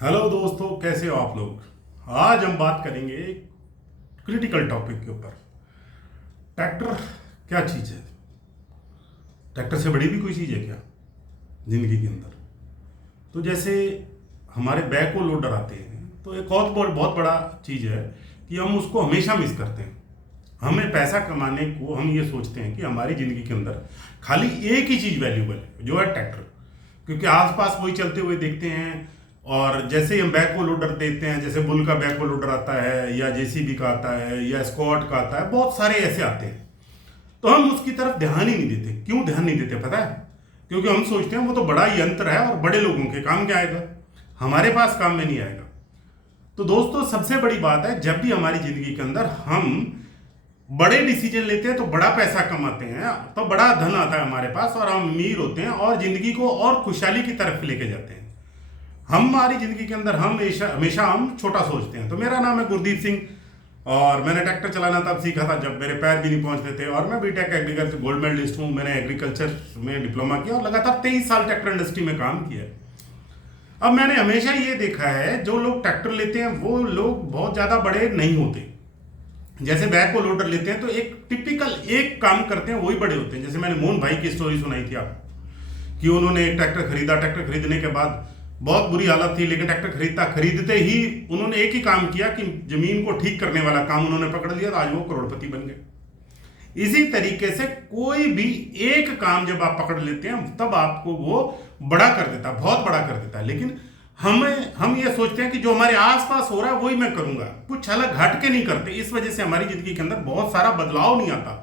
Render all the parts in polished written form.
Hello दोस्तों, कैसे हो आप लोग। आज हम बात करेंगे एक क्रिटिकल टॉपिक के ऊपर। ट्रैक्टर क्या चीज़ है? ट्रैक्टर से बड़ी भी कोई चीज़ है क्या जिंदगी के अंदर? तो जैसे हमारे बैक लोडर आते हैं तो एक और बहुत बड़ा चीज़ है कि हम उसको हमेशा मिस करते हैं। हमें पैसा कमाने को हम ये सोचते हैं कि हमारी ज़िंदगी के अंदर खाली एक ही चीज़ वैल्यूबल है, जो है ट्रैक्टर। क्योंकि आसपास वही चलते हुए देखते हैं। और जैसे ही हम बैकहो लोडर देते हैं, जैसे बुल का बैकहो लोडर आता है या जेसीबी का आता है या स्कॉट का आता है, बहुत सारे ऐसे आते हैं, तो हम उसकी तरफ ध्यान ही नहीं देते। क्यों ध्यान नहीं देते पता है? क्योंकि हम सोचते हैं वो तो बड़ा यंत्र है और बड़े लोगों के काम क्या आएगा, हमारे पास काम में नहीं आएगा। तो दोस्तों, सबसे बड़ी बात है, जब भी हमारी जिंदगी के अंदर हम बड़े डिसीजन लेते हैं तो बड़ा पैसा कमाते हैं, तो बड़ा धन आता है हमारे पास और हम अमीर होते हैं और जिंदगी को और खुशहाली की तरफ लेके जाते हैं। हमारी जिंदगी के अंदर हम हमेशा हमेशा हम छोटा सोचते हैं। तो मेरा नाम है गुरदीप सिंह और मैंने ट्रैक्टर चलाना तब सीखा था जब मेरे पैर भी नहीं पहुंचते थे। और मैं बीटेक एग्रीकल्चर गोल्ड मेडलिस्ट हूँ। मैंने एग्रीकल्चर में डिप्लोमा किया और लगातार 23 साल ट्रैक्टर इंडस्ट्री में काम किया है। अब मैंने हमेशा ये देखा है, जो लोग ट्रैक्टर लेते हैं वो लोग बहुत ज़्यादा बड़े नहीं होते। जैसे बैक को लोडर लेते हैं तो एक टिपिकल एक काम करते हैं, वही बड़े होते हैं। जैसे मैंने मोहन भाई की स्टोरी सुनाई थी आपको कि उन्होंने एक ट्रैक्टर खरीदा। ट्रैक्टर खरीदने के बाद बहुत बुरी हालत थी, लेकिन ट्रैक्टर खरीदते ही उन्होंने एक ही काम किया कि जमीन को ठीक करने वाला काम उन्होंने पकड़ लिया, तो आज वो करोड़पति बन गए। इसी तरीके से कोई भी एक काम जब आप पकड़ लेते हैं तब आपको वो बड़ा कर देता है, बहुत बड़ा कर देता है। लेकिन हम ये सोचते हैं कि जो हमारे आसपास हो रहा है वही मैं करूंगा, कुछ अलग हट के नहीं करते। इस वजह से हमारी जिंदगी के अंदर बहुत सारा बदलाव नहीं आता।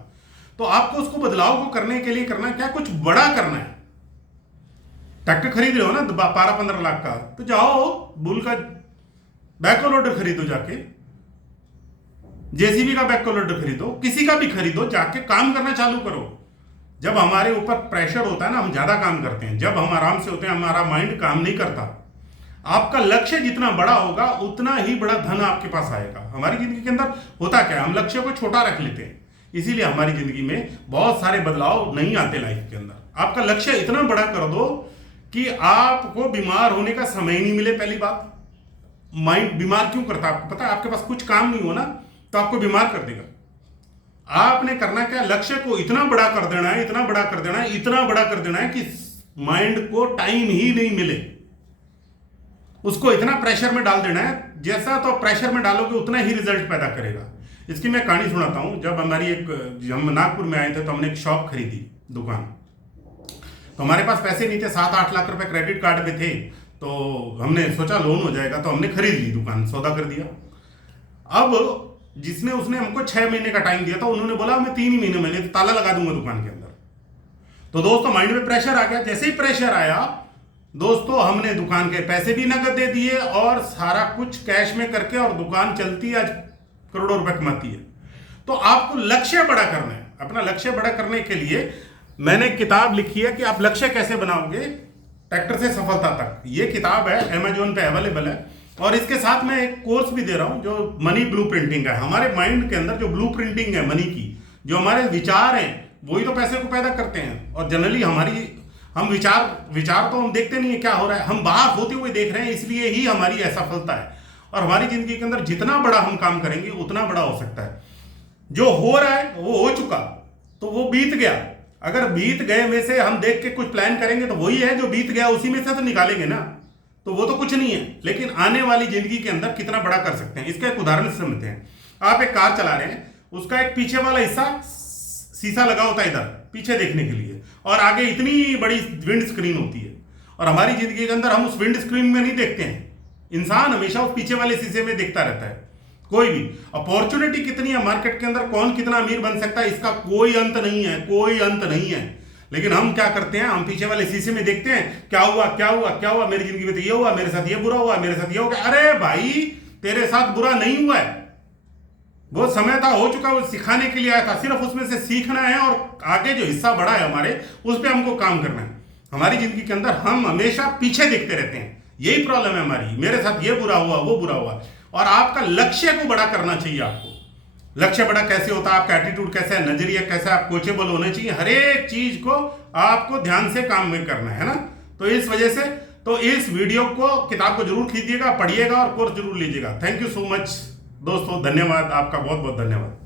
तो आपको उसको बदलाव को करने के लिए करना क्या, कुछ बड़ा करना है। ट्रैक्टर खरीद रहे हो ना 12-15 लाख का, तो जाओ बुल का बैकहो लोडर खरीदो, जाके जेसीबी का बैकहो लोडर खरीदो, किसी का भी खरीदो, जाके काम करना चालू करो। जब हमारे ऊपर प्रेशर होता है ना, हम ज्यादा काम करते हैं। जब हम आराम से होते हैं, हमारा माइंड काम नहीं करता। आपका लक्ष्य जितना बड़ा होगा उतना ही बड़ा धन आपके पास आएगा। हमारी जिंदगी के अंदर होता क्या है, हम लक्ष्य को छोटा रख लेते हैं, इसीलिए हमारी जिंदगी में बहुत सारे बदलाव नहीं आते लाइफ के अंदर। आपका लक्ष्य इतना बड़ा कर दो कि आपको बीमार होने का समय नहीं मिले। पहली बात, माइंड बीमार क्यों करता है आपको पता है? आपके पास कुछ काम नहीं हो ना, तो आपको बीमार कर देगा। आपने करना क्या, लक्ष्य को इतना बड़ा कर देना है, इतना बड़ा कर देना है, इतना बड़ा कर देना है कि माइंड को टाइम ही नहीं मिले। उसको इतना प्रेशर में डाल देना है, जैसा तो प्रेशर में डालोगे उतना ही रिजल्ट पैदा करेगा। इसकी मैं कहानी सुनाता हूं। जब हम नागपुर में आए थे तो हमने एक शॉप खरीदी, दुकान। तो हमारे पास पैसे नहीं थे, 7-8 लाख रुपए क्रेडिट कार्ड पे थे। तो हमने सोचा लोन हो जाएगा, तो हमने खरीद ली दुकान, सौदा कर दिया। अब उसने हमको 6 महीने का टाइम दिया था, उन्होंने बोला मैं 3 ही महीने में ताला लगा दूंगा दुकान के अंदर। तो दोस्तों, माइंड में प्रेशर आ गया। जैसे ही प्रेशर आया दोस्तों, हमने दुकान के पैसे भी नकद दे दिए और सारा कुछ कैश में करके, और दुकान चलती है, आज करोड़ों रुपए कमाती है। तो आपको लक्ष्य बड़ा करना है। अपना लक्ष्य बड़ा करने के लिए मैंने किताब लिखी है कि आप लक्ष्य कैसे बनाओगे ट्रैक्टर से सफलता तक। ये किताब है, अमेजोन पे अवेलेबल है। और इसके साथ मैं एक कोर्स भी दे रहा हूं जो मनी ब्लू प्रिंटिंग है। हमारे माइंड के अंदर जो ब्लू प्रिंटिंग है मनी की, जो हमारे विचार हैं वही तो पैसे को पैदा करते हैं। और जनरली हम विचार तो हम देखते नहीं है क्या हो रहा है, हम बाहर होते हुए देख रहे हैं, इसलिए ही हमारी असफलता है। और हमारी जिंदगी के अंदर जितना बड़ा हम काम करेंगे उतना बड़ा हो सकता है। जो हो रहा है वो हो चुका, तो वो बीत गया। अगर बीत गए में से हम देख के कुछ प्लान करेंगे तो वही है, जो बीत गया उसी में से तो निकालेंगे ना, तो वो तो कुछ नहीं है। लेकिन आने वाली जिंदगी के अंदर कितना बड़ा कर सकते हैं, इसका एक उदाहरण समझते हैं। आप एक कार चला रहे हैं, उसका एक पीछे वाला हिस्सा शीशा लगा होता है इधर पीछे देखने के लिए, और आगे इतनी बड़ी विंड स्क्रीन होती है। और हमारी जिंदगी के अंदर हम उस विंड स्क्रीन में नहीं देखते हैं। इंसान हमेशा उस पीछे वाले शीशे में देखता रहता है। कोई भी अपॉर्चुनिटी कितनी है मार्केट के अंदर, कौन कितना अमीर बन सकता है, इसका कोई अंत नहीं है, कोई अंत नहीं है। लेकिन हम क्या करते हैं, हम पीछे वाले शीशे में देखते हैं, क्या हुआ क्या हुआ क्या हुआ, मेरी जिंदगी में तो ये हुआ, मेरे साथ ये बुरा हुआ, मेरे साथ ये हो गया। अरे भाई, तेरे साथ बुरा नहीं हुआ है, वो समय था, हो चुका, वो सिखाने के लिए आया था। सिर्फ उसमें से सीखना है और आगे जो हिस्सा बड़ा है हमारे, उस पर हमको काम करना है। हमारी जिंदगी के अंदर हम हमेशा पीछे देखते रहते हैं, यही प्रॉब्लम है हमारी। मेरे साथ ये बुरा हुआ, वो बुरा हुआ। और आपका लक्ष्य को बड़ा करना चाहिए। आपको लक्ष्य बड़ा कैसे होता है, आपका एटीट्यूड कैसा है, नजरिया कैसा है, आप कोचेबल होने चाहिए। हर एक चीज को आपको ध्यान से काम में करना है ना। तो इस वजह से तो इस वीडियो को, किताब को जरूर खरीदिएगा, पढ़िएगा और कोर्स जरूर लीजिएगा। थैंक यू सो मच दोस्तों, धन्यवाद, आपका बहुत बहुत धन्यवाद।